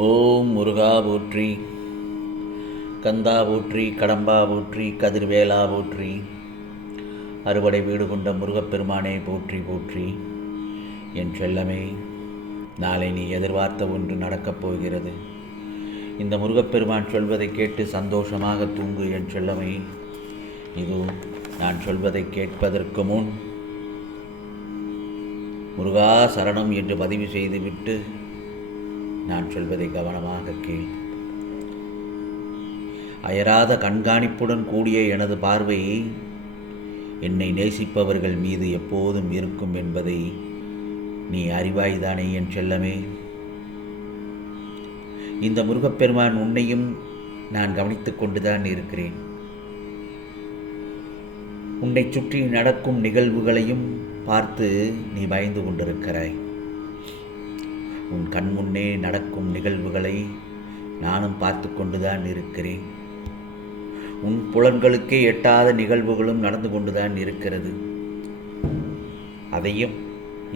ஓம் முருகா போற்றி, கந்தா போற்றி, கடம்பா போற்றி, கதிர்வேலா போற்றி, அறுவடை வீடு கொண்ட முருகப்பெருமானே போற்றி போற்றி. என் செல்லமே, நாளை நீ எதிர்பார்த்த ஒன்று நடக்கப் போகிறது. இந்த முருகப்பெருமான் சொல்வதை கேட்டு சந்தோஷமாக தூங்கு என் செல்லமே. இது நான் சொல்வதை கேட்பதற்கு முன் முருகா சரணம் என்று பதிவு செய்துவிட்டு நான் சொல்வதை கவனமாக கேள். அயராத கண்காணிப்புடன் கூடிய எனது பார்வை என்னை நேசிப்பவர்கள் மீது எப்போதும் இருக்கும் என்பதை நீ அறிவாய்தானே என் செல்லமே. இந்த முருகப்பெருமான் உன்னையும் நான் கவனித்துக் கொண்டுதான் இருக்கிறேன். உன்னை சுற்றி நடக்கும் நிகழ்வுகளையும் பார்த்து நீ பயந்து கொண்டிருக்கிறாய். உன் கண் முன்னே நடக்கும் நிகழ்வுகளை நானும் பார்த்து கொண்டுதான் இருக்கிறேன். உன் புலன்களுக்கே எட்டாத நிகழ்வுகளும் நடந்து கொண்டுதான் இருக்கிறது. அதையும்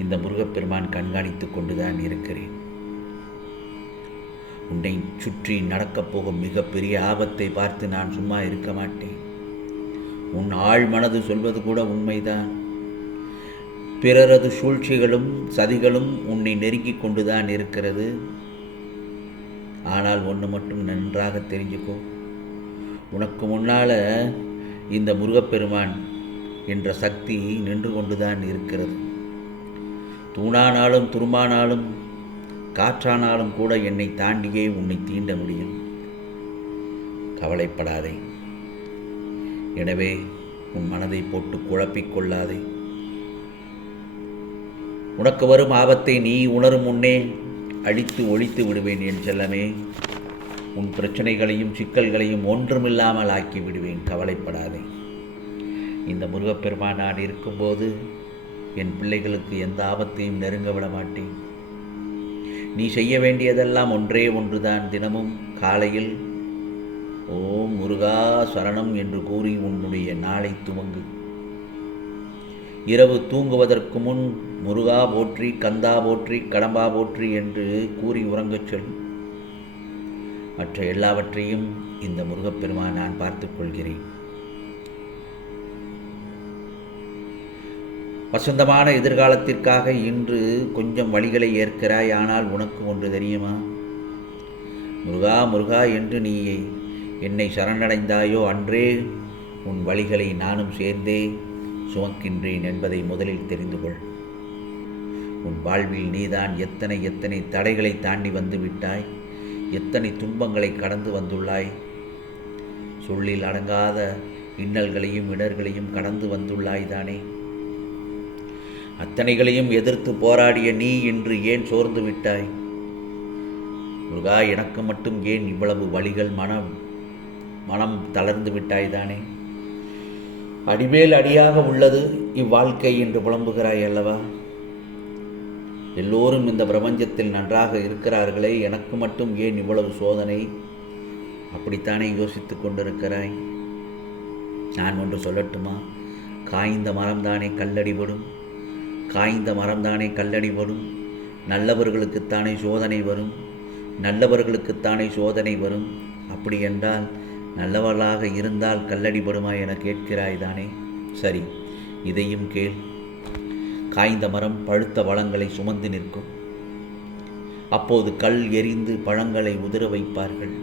இந்த முருகப்பெருமான் கண்காணித்து கொண்டுதான் இருக்கிறேன். உன்னை சுற்றி நடக்கப் போகும் மிகப்பெரிய ஆபத்தை பார்த்து நான் சும்மா இருக்க மாட்டேன். உன் ஆழ் மனது சொல்வது கூட உண்மைதான். பிறரது சூழ்ச்சிகளும் சதிகளும் உன்னை நெருங்கிக் கொண்டுதான் இருக்கிறது. ஆனால் ஒன்று மட்டும் நன்றாக தெரிஞ்சுக்கோ, உனக்கு முன்னால் இந்த முருகப்பெருமான் என்ற சக்தி நின்று கொண்டுதான் இருக்கிறது. தூணானாலும் துரும்பானாலும் காற்றானாலும் கூட என்னை தாண்டியே உன்னை தீண்ட முடியும். கவலைப்படாதே. எனவே உன் மனதை போட்டு குழப்பிக்கொள்ளாதே. உனக்கு வரும் ஆபத்தை நீ உணரும் முன்னே அழித்து ஒழித்து விடுவேன் என் செல்லமே. உன் பிரச்சனைகளையும் சிக்கல்களையும் ஒன்றுமில்லாமல் ஆக்கி விடுவேன். கவலைப்படாதே. இந்த முருகப்பெருமான் நான் இருக்கும்போது என் பிள்ளைகளுக்கு எந்த ஆபத்தையும் நெருங்க விட மாட்டேன். நீ செய்ய வேண்டியதெல்லாம் ஒன்றே ஒன்றுதான். தினமும் காலையில் ஓம் முருகா சரணம் என்று கூறி உன்னுடைய நாளை துவங்கு. இரவு தூங்குவதற்கு முன் முருகா போற்றி, கந்தா போற்றி, கடம்பா போற்றி என்று கூறி உறங்கச் சொல். மற்ற எல்லாவற்றையும் இந்த முருகப்பெருமான் நான் பார்த்துக் கொள்கிறேன். வசந்தமான எதிர்காலத்திற்காக இன்று கொஞ்சம் வழிகளை ஏற்கிறாய். ஆனால் உனக்கு ஒன்று தெரியுமா? முருகா முருகா என்று நீ என்னை சரணடைந்தாயோ அன்றே உன் வழிகளை நானும் சேர்ந்தே சுமக்கின்றேன் என்பதை முதலில் தெரிந்து கொள். உன் வாழ்வில் நீதான் எத்தனை எத்தனை தடைகளை தாண்டி வந்து விட்டாய். எத்தனை துன்பங்களை கடந்து வந்துள்ளாய். சொல்லில் அடங்காத இன்னல்களையும் இடர்களையும் கடந்து வந்துள்ளாய் தானே. அத்தனைகளையும் எதிர்த்து போராடிய நீ இன்று ஏன் சோர்ந்து விட்டாய்? முருகா, எனக்கு மட்டும் ஏன் இவ்வளவு வலிகள்? மனம் தளர்ந்து விட்டாய் தானே. அடிமேல் அடியாக உள்ளது இவ்வாழ்க்கை என்று புலம்புகிறாய் அல்லவா? எல்லோரும் இந்த பிரபஞ்சத்தில் நன்றாக இருக்கிறார்களே, எனக்கு மட்டும் ஏன் இவ்வளவு சோதனை? அப்படித்தானே யோசித்து கொண்டிருக்கிறாய். நான் ஒன்று சொல்லட்டுமா? காய்ந்த மரம்தானே கல்லடிபடும். காய்ந்த மரம்தானே கல்லடிபடும். நல்லவர்களுக்குத்தானே சோதனை வரும். நல்லவர்களுக்குத்தானே சோதனை வரும். அப்படி என்றால் நல்லவர்களாக இருந்தால் கல்லடிபடுமா என கேட்கிறாய் தானே. சரி, இதையும் கேள். காய்ந்த மரம் பழுத்த பழங்களை சுமந்து நிற்கும். அப்போது கல் எரிந்து பழங்களை உதிர வைப்பார்கள்.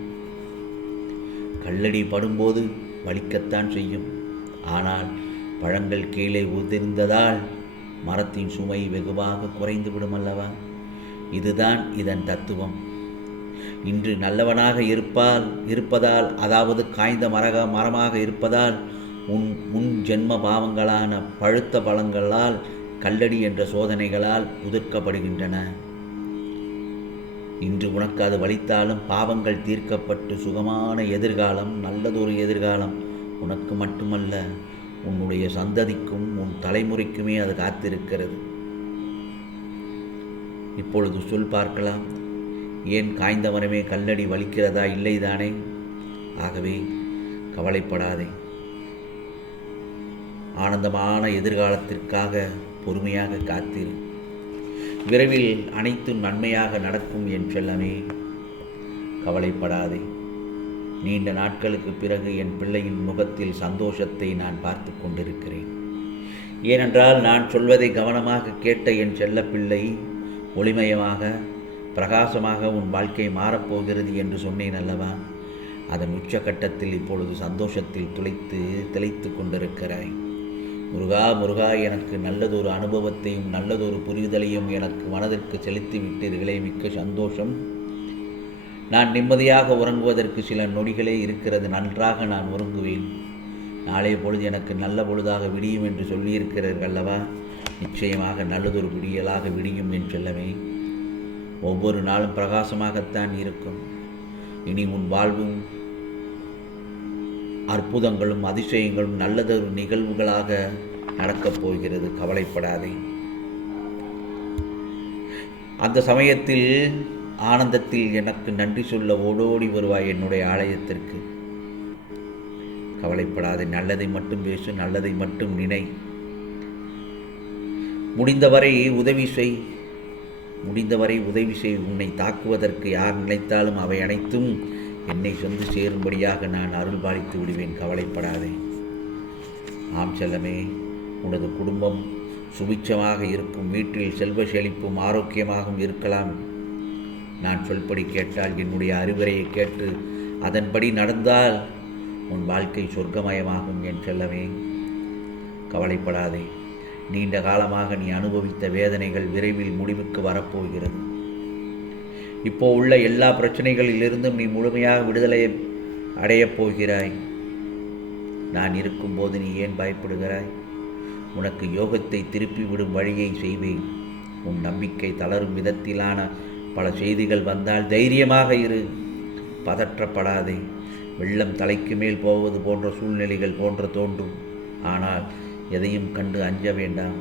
கல்லடி படும்போது வலிக்கத்தான் செய்யும். ஆனால் பழங்கள் கீழே உதிர்ந்ததால் மரத்தின் சுமை வெகுவாக குறைந்து விடும் அல்லவா? இதுதான் இதன் தத்துவம். இன்று நல்லவனாக இருப்பதால், அதாவது காய்ந்த மரமாக இருப்பதால் உன் முன் ஜென்ம பாவங்களான பழுத்த பழங்களால், கல்லடி என்ற சோதனைகளால் உதிர்க்கப்படுகின்றன. இன்று உனக்கு அது வலித்தாலும் பாவங்கள் தீர்க்கப்பட்டு சுகமான எதிர்காலம், நல்லதொரு எதிர்காலம் உனக்கு மட்டுமல்ல, உன்னுடைய சந்ததிக்கும் உன் தலைமுறைக்குமே அது காத்திருக்கிறது. இப்பொழுது சொல் பார்க்கலாம். ஏன் காய்ந்த மரமே கல்லடி வலிக்கிறதா? இல்லைதானே. ஆகவே கவலைப்படாதே. ஆனந்தமான எதிர்காலத்திற்காக பொறுமையாக காத்திரு. விரைவில் அனைத்தும் நன்மையாக நடக்கும் என் செல்லமே. கவலைப்படாதே. நீண்ட நாட்களுக்கு பிறகு என் பிள்ளையின் முகத்தில் சந்தோஷத்தை நான் பார்த்து கொண்டிருக்கிறேன். ஏனென்றால் நான் சொல்வதை கவனமாக கேட்ட என் செல்ல பிள்ளை ஒளிமயமாக பிரகாசமாக உன் வாழ்க்கை மாறப்போகிறது என்று சொன்னேன் அல்லவா? அதன் உச்சகட்டத்தில் இப்பொழுது சந்தோஷத்தில் திளைத்து கொண்டிருக்கிறாய். முருகா முருகா, எனக்கு நல்லதொரு அனுபவத்தையும் நல்லதொரு புரிதலையும் எனக்கு மனதிற்கு செலுத்தி விட்டீர்களே, மிக்க சந்தோஷம். நான் நிம்மதியாக உறங்குவதற்கு சில நொடிகளே இருக்கிறது. நன்றாக நான் உறங்குவேன். நாளைய பொழுது எனக்கு நல்ல பொழுதாக விடியும் என்று சொல்லியிருக்கிறீர்கள் அல்லவா? நிச்சயமாக நல்லதொரு விடியலாக விடியும் என் செல்லமே. ஒவ்வொரு நாளும் பிரகாசமாகத்தான் இருக்கும். இனி உன் வாழ்வும் அற்புதங்களும் அதிசயங்களும் நல்லதொரு நிகழ்வுகளாக நடக்கப் போகிறது. கவலைப்படாதே. அந்த சமயத்தில் ஆனந்தத்தில் எனக்கு நன்றி சொல்ல ஓடோடி வருவாய் என்னுடைய ஆலயத்திற்கு. கவலைப்படாதே. நல்லதை மட்டும் பேசு, நல்லதை மட்டும் நினை. முடிந்தவரை உதவி செய். உன்னை தாக்குவதற்கு யார் நினைத்தாலும் அவை அனைத்தும் என்னை சொந்து சேரும்படியாக நான் அருள் பாலித்து விடுவேன். கவலைப்படாதே. ஆம் செல்லமே, உனது குடும்பம் சுபிட்சமாக இருக்கும். வீட்டில் செல்வ செழிப்பும் ஆரோக்கியமாகவும் இருக்கலாம். நான் சொல்படி கேட்டால், என்னுடைய அறிவுரையை கேட்டு அதன்படி நடந்தால் உன் வாழ்க்கை சொர்க்கமயமாகும் என் செல்லமே. கவலைப்படாதே. நீண்ட காலமாக நீ அனுபவித்த வேதனைகள் விரைவில் முடிவுக்கு வரப்போகிறது. இப்போ உள்ள எல்லா பிரச்சனைகளிலிருந்தும் நீ முழுமையாக விடுதலை அடையப் போகிறாய். நான் இருக்கும்போது நீ ஏன் பயப்படுகிறாய்? உனக்கு யோகத்தை திருப்பி விடும் வழியை செய்வேன். உன் நம்பிக்கை தளரும் விதத்திலான பல செய்திகள் வந்தால் தைரியமாக இரு. பதற்றப்படாதே. வெள்ளம் தலைக்கு மேல் போவது போன்ற சூழ்நிலைகள் போன்ற தோன்றும். ஆனால் எதையும் கண்டு அஞ்ச வேண்டாம்.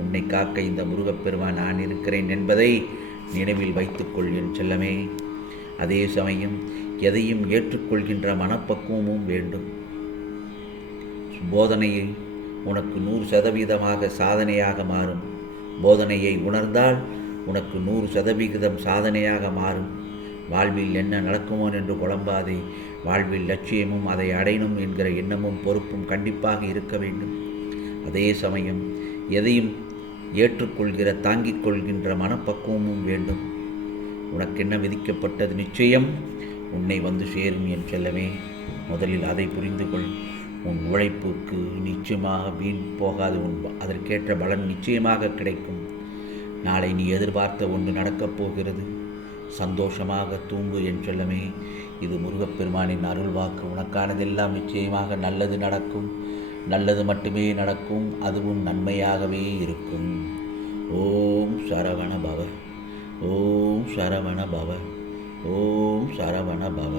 உன்னை காக்க இந்த முருகப்பெருமான் நான் இருக்கிறேன் என்பதை நினைவில் வைத்துக்கொள் என் செல்லமே. அதே சமயம் எதையும் ஏற்றுக்கொள்கின்ற மனப்பக்குவமும் வேண்டும். போதனையை உனக்கு 100% சாதனையாக மாறும். போதனையை உணர்ந்தால் உனக்கு 100% சாதனையாக மாறும். வாழ்வில் என்ன நடக்குமோ என்று குழம்பாதே. வாழ்வில் லட்சியமும் அதை அடையணும் என்கிற எண்ணமும் பொறுப்பும் கண்டிப்பாக இருக்க வேண்டும். அதே சமயம் எதையும் ஏற்றுக்கொள்கிற தாங்கிக் கொள்கின்ற மனப்பக்குவமும் வேண்டும். உனக்கென்ன விதிக்கப்பட்டது நிச்சயம் உன்னை வந்து சேரும் என் செல்லமே. முதலில் அதை புரிந்து கொள். உன் உழைப்புக்கு நிச்சயமாக வீண் போகாது. அதற்கேற்ற பலன் நிச்சயமாக கிடைக்கும். நாளை நீ எதிர்பார்த்த ஒன்று நடக்கப் போகிறது. சந்தோஷமாக தூங்கு என் செல்லமே. இது முருகப்பெருமானின் அருள் வாக்கு. உனக்கானதெல்லாம் நிச்சயமாக நல்லது நடக்கும். நல்லது மட்டுமே நடக்கும். அதுவும் நன்மையாகவே இருக்கும். ஓம் சரவண பவ. ஓம் சரவண பவ. ஓம் சரவண பவ.